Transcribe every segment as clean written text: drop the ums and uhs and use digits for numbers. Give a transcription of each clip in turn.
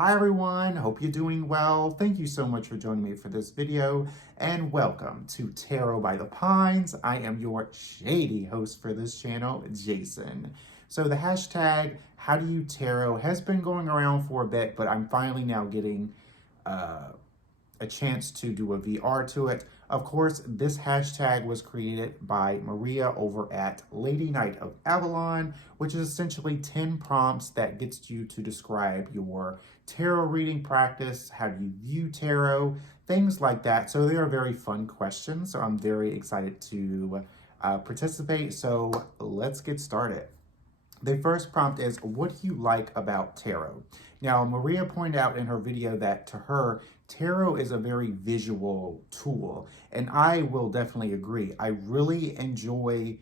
Hi everyone, hope you're doing well. Thank you so much for joining me for this video and welcome to Tarot by the Pines. I am your shady host for this channel, Jason. So the hashtag How Do You Tarot has been going around for a bit, but I'm finally now getting a chance to do a VR to it. Of course, this hashtag was created by Maria over at Lady Knight of Avalon, which is essentially 10 prompts that gets you to describe your tarot reading practice, how do you view tarot, things like that. So they are very fun questions. So I'm very excited to participate. So let's get started. The first prompt is, what do you like about tarot? Now, Maria pointed out in her video that to her, tarot is a very visual tool, and I will definitely agree. I really enjoy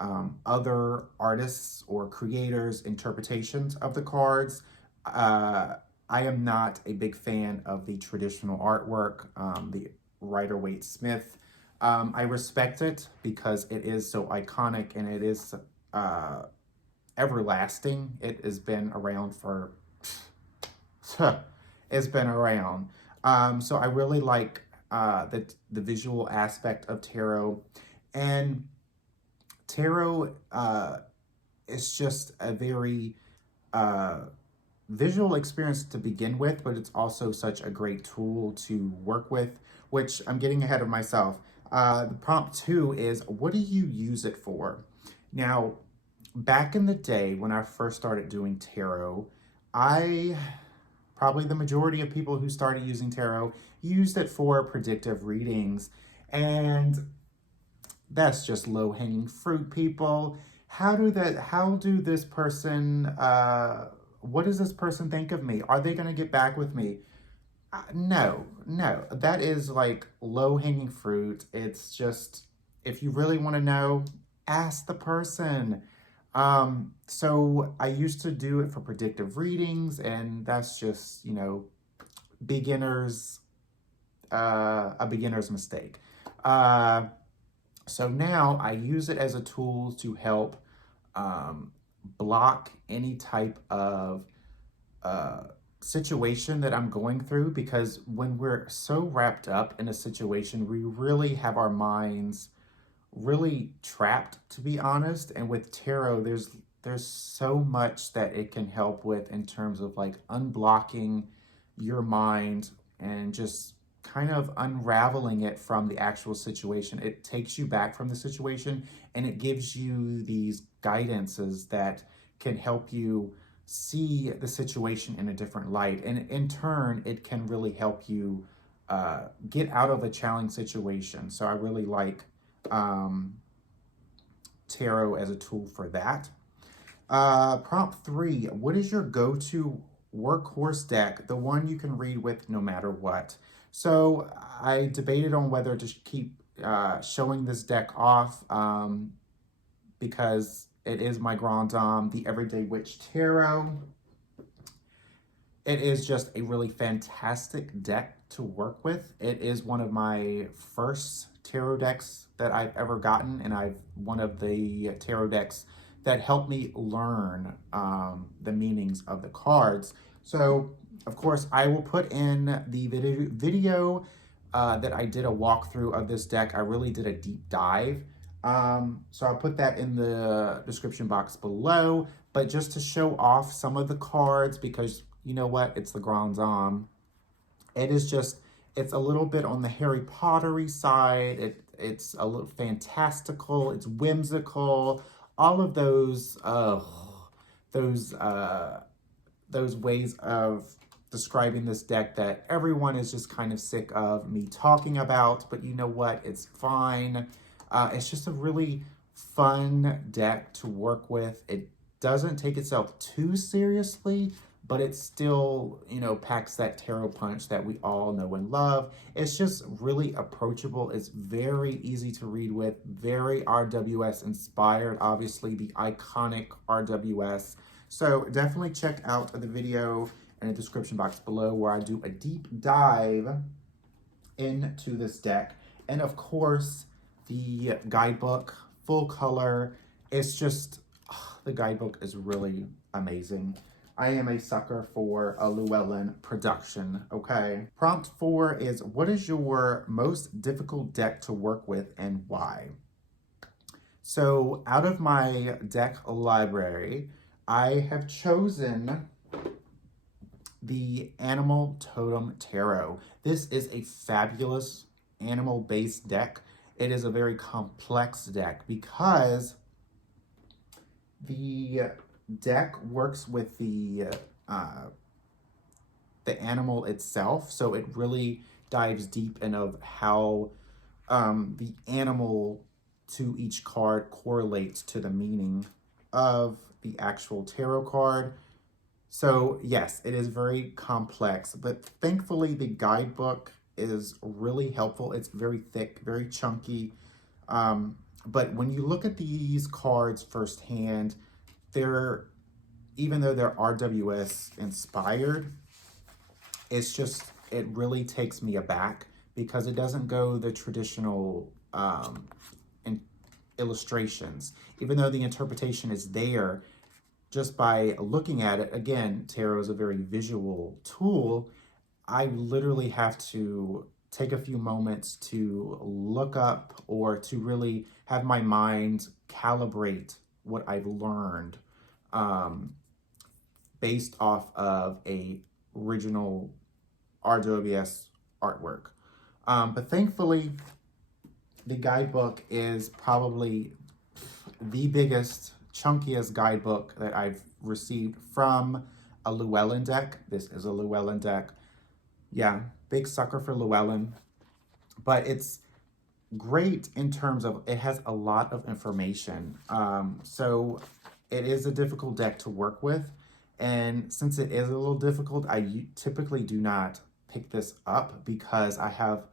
other artists or creators' interpretations of the cards. I am not a big fan of the traditional artwork, the Rider-Waite-Smith. I respect it because it is so iconic and it is everlasting. It has been around for, it's been around. So I really like the visual aspect of tarot. And tarot is just a very visual experience to begin with, but it's also such a great tool to work with, which I'm getting ahead of myself. The prompt 2 is, what do you use it for? Now, back in the day when I first started doing tarot, probably the majority of people who started using tarot used it for predictive readings. And that's just low-hanging fruit, people. What does this person think of me? Are they going to get back with me? No, that is like low-hanging fruit. It's just, if you really want to know, ask the person. So I used to do it for predictive readings, and that's just, a beginner's mistake. So now I use it as a tool to help block any type of situation that I'm going through, because when we're so wrapped up in a situation, we really have our minds really trapped, to be honest. And with tarot, there's so much that it can help with in terms of like unblocking your mind and just kind of unraveling it from the actual situation. It takes you back from the situation and it gives you these guidances that can help you see the situation in a different light. And in turn, it can really help you get out of a challenging situation. So I really like tarot as a tool for that. Prompt 3, what is your go-to workhorse deck, the one you can read with no matter what? So I debated on whether to keep showing this deck off because it is my Grand Dame, the Everyday Witch Tarot. It is just a really fantastic deck to work with. It is one of my first tarot decks that I've ever gotten, and one of the tarot decks that helped me learn the meanings of the cards. So, of course, I will put in the video that I did a walkthrough of this deck. I really did a deep dive. So I'll put that in the description box below. But just to show off some of the cards, because you know what? It's the Grand Dame. It's a little bit on the Harry Pottery side. It's a little fantastical. It's whimsical. All of those ways of describing this deck that everyone is just kind of sick of me talking about. But you know what? It's fine. It's just a really fun deck to work with. It doesn't take itself too seriously, but it still, packs that tarot punch that we all know and love. It's just really approachable. It's very easy to read with, very RWS inspired, obviously the iconic RWS. So definitely check out the video in the description box below where I do a deep dive into this deck. And of course, the guidebook, full color. It's just, the guidebook is really amazing. I am a sucker for a Llewellyn production, okay? Prompt 4 is, what is your most difficult deck to work with and why? So out of my deck library, I have chosen the Animal Totem Tarot. This is a fabulous animal-based deck. It is a very complex deck because the deck works with the animal itself, so it really dives deep in of how the animal to each card correlates to the meaning of the actual tarot card. So yes, it is very complex, but thankfully the guidebook is really helpful. It's very thick, very chunky. But when you look at these cards firsthand, even though they're RWS inspired, it really takes me aback because it doesn't go the traditional illustrations. Even though the interpretation is there, just by looking at it, again, tarot is a very visual tool. I literally have to take a few moments to look up or to really have my mind calibrate what I've learned based off of a original RWS artwork. But thankfully, the guidebook is probably the biggest, chunkiest guidebook that I've received from a Llewellyn deck. This is a Llewellyn deck. Yeah, big sucker for Llewellyn. But it's great in terms of it has a lot of information. So it is a difficult deck to work with. And since it is a little difficult, I typically do not pick this up because I have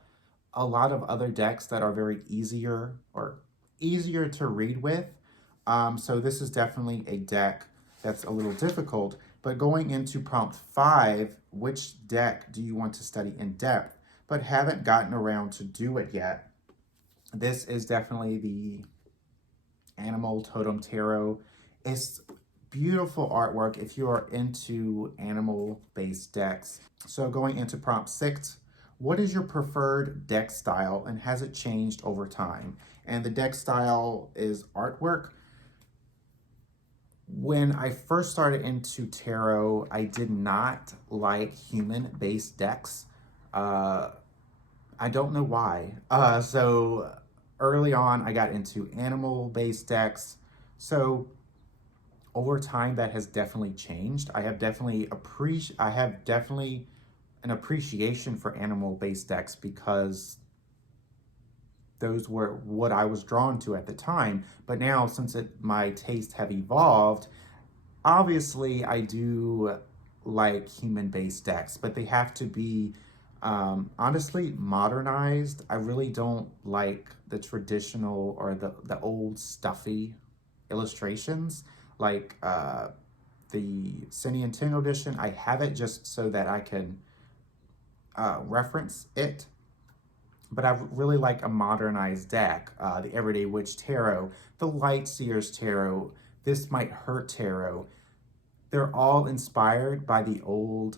a lot of other decks that are very easier to read with. So this is definitely a deck that's a little difficult. But going into prompt 5, which deck do you want to study in depth, but haven't gotten around to do it yet? This is definitely the Animal Totem Tarot. It's beautiful artwork if you are into animal-based decks. So going into prompt 6, what is your preferred deck style and has it changed over time? And the deck style is artwork. When I first started into tarot, I did not like human-based decks. I don't know why. So early on, I got into animal-based decks. So over time, that has definitely changed. I have definitely an appreciation for animal-based decks because those were what I was drawn to at the time. But now, since my tastes have evolved, obviously I do like human-based decks, but they have to be honestly modernized. I really don't like the traditional or the old stuffy illustrations like the Cindy and Tingle edition. I have it just so that I can reference it, but I really like a modernized deck. The Everyday Witch Tarot, the Light Seers Tarot, This Might Hurt Tarot. They're all inspired by the old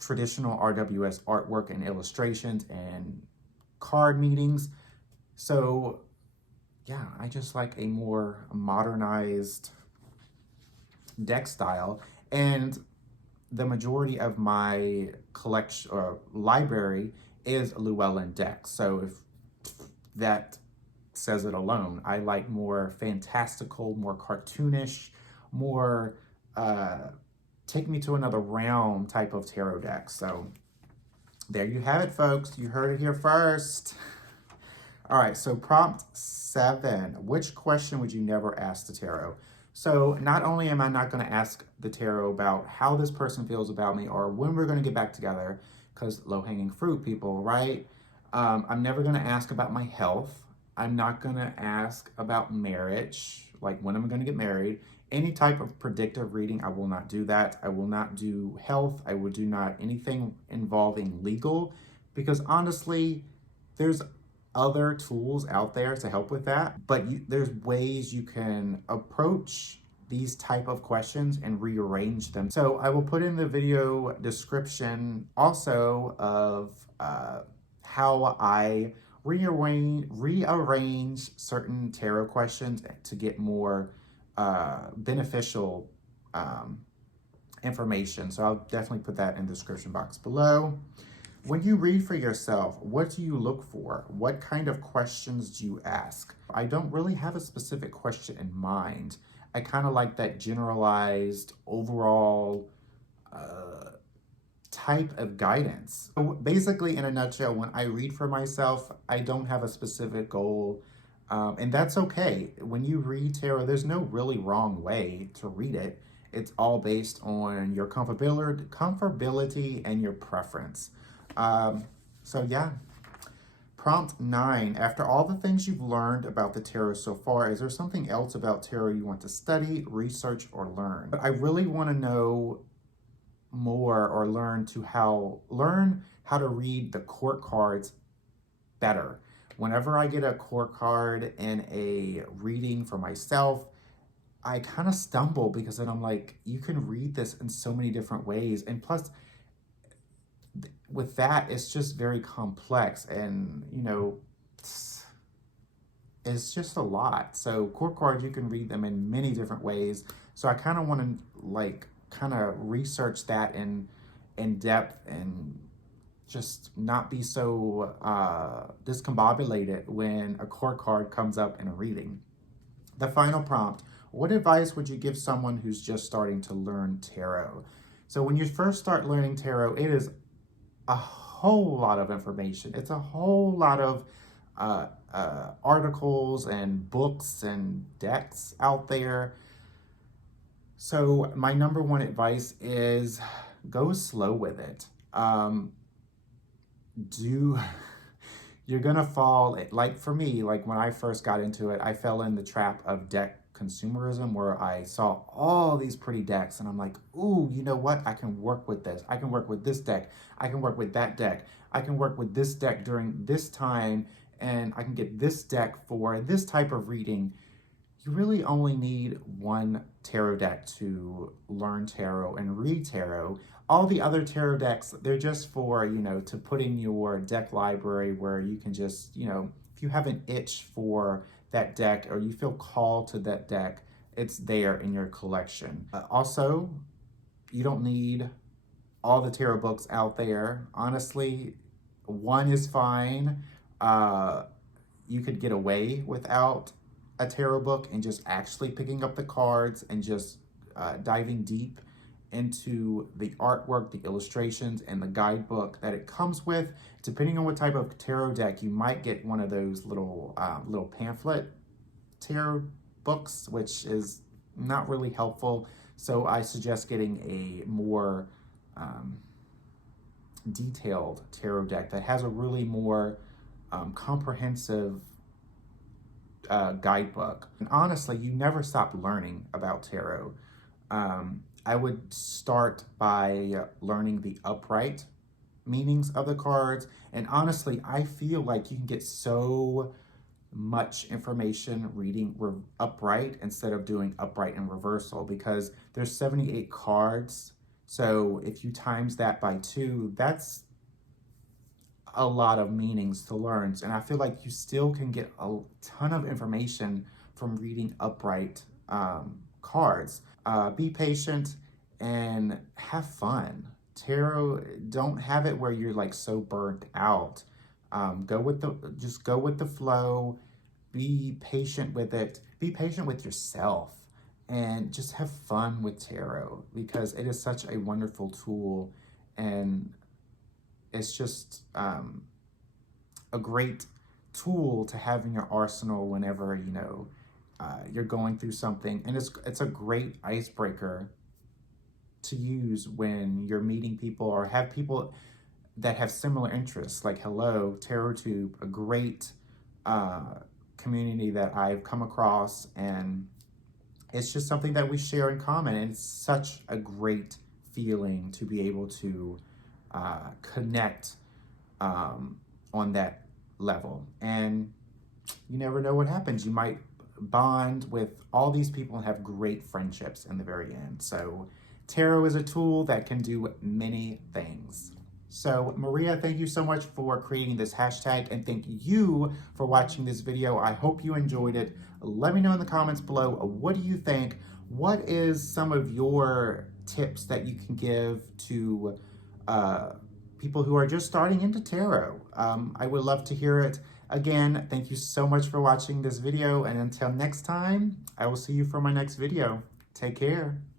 traditional RWS artwork and illustrations and card meetings. So yeah, I just like a more modernized deck style. And the majority of my collection or library is Llewellyn decks. So if that says it alone, I like more fantastical, more cartoonish, more take me to another realm type of tarot deck. So there you have it, folks. You heard it here first. All right, so prompt 7. Which question would you never ask the tarot? So not only am I not going to ask the tarot about how this person feels about me or when we're going to get back together, because low-hanging fruit, people, right? I'm never going to ask about my health. I'm not going to ask about marriage, like when am I going to get married. Any type of predictive reading, I will not do that. I will not do health. I will do not anything involving legal, because honestly, there's other tools out there to help with that, but there's ways you can approach these type of questions and rearrange them. So I will put in the video description also of how I rearrange certain tarot questions to get more beneficial information. So I'll definitely put that in the description box below. When you read for yourself, what do you look for? What kind of questions do you ask? I don't really have a specific question in mind. I kind of like that generalized overall type of guidance. So basically, in a nutshell, when I read for myself, I don't have a specific goal. And that's okay. When you read tarot, there's no really wrong way to read it. It's all based on your comfortability and your preference. So yeah. Prompt 9. After all the things you've learned about the tarot so far, is there something else about tarot you want to study, research, or learn? But I really want to know more or learn how to read the court cards better. Whenever I get a court card in a reading for myself, I kind of stumble because then I'm like, you can read this in so many different ways. And plus, with that, it's just very complex and, you know, it's just a lot. So court cards, you can read them in many different ways. So I kind of want to like kind of research that in depth and just not be so discombobulated when a court card comes up in a reading. The final prompt: what advice would you give someone who's just starting to learn tarot? So when you first start learning tarot, it is a whole lot of information. It's a whole lot of articles and books and decks out there. So my number one advice is go slow with it. You're gonna fall, like for me, like when I first got into it, I fell in the trap of deck consumerism where I saw all these pretty decks and I'm like, ooh, you know what? I can work with this. I can work with this deck. I can work with that deck. I can work with this deck during this time and I can get this deck for this type of reading. You really only need one tarot deck to learn tarot and read tarot. All the other tarot decks, they're just for, you know, to put in your deck library where you can just, you know, if you have an itch for that deck or you feel called to that deck, it's there in your collection. Also, you don't need all the tarot books out there. Honestly, one is fine. You could get away without a tarot book and just actually picking up the cards and just diving deep into the artwork, the illustrations, and the guidebook that it comes with. Depending on what type of tarot deck, you might get one of those little pamphlet tarot books, which is not really helpful. So I suggest getting a more detailed tarot deck that has a really more comprehensive guidebook. And honestly, you never stop learning about tarot. I would start by learning the upright meanings of the cards. And honestly, I feel like you can get so much information reading upright instead of doing upright and reversal, because there's 78 cards. So if you times that by 2, that's a lot of meanings to learn. And I feel like you still can get a ton of information from reading upright cards. Be patient and have fun. Tarot, don't have it where you're like so burnt out. Just go with the flow. Be patient with it. Be patient with yourself and just have fun with tarot, because it is such a wonderful tool and it's just a great tool to have in your arsenal whenever, you know, you're going through something. And it's a great icebreaker to use when you're meeting people or have people that have similar interests. Like, hello, TarotTube, a great community that I've come across, and it's just something that we share in common. And it's such a great feeling to be able to connect on that level. And you never know what happens. You might bond with all these people and have great friendships in the very end. So tarot is a tool that can do many things. So Maria, thank you so much for creating this hashtag, and thank you for watching this video. I hope you enjoyed it. Let me know in the comments below, what do you think? What is some of your tips that you can give to people who are just starting into tarot? I would love to hear it. Again, thank you so much for watching this video, and until next time, I will see you for my next video. Take care.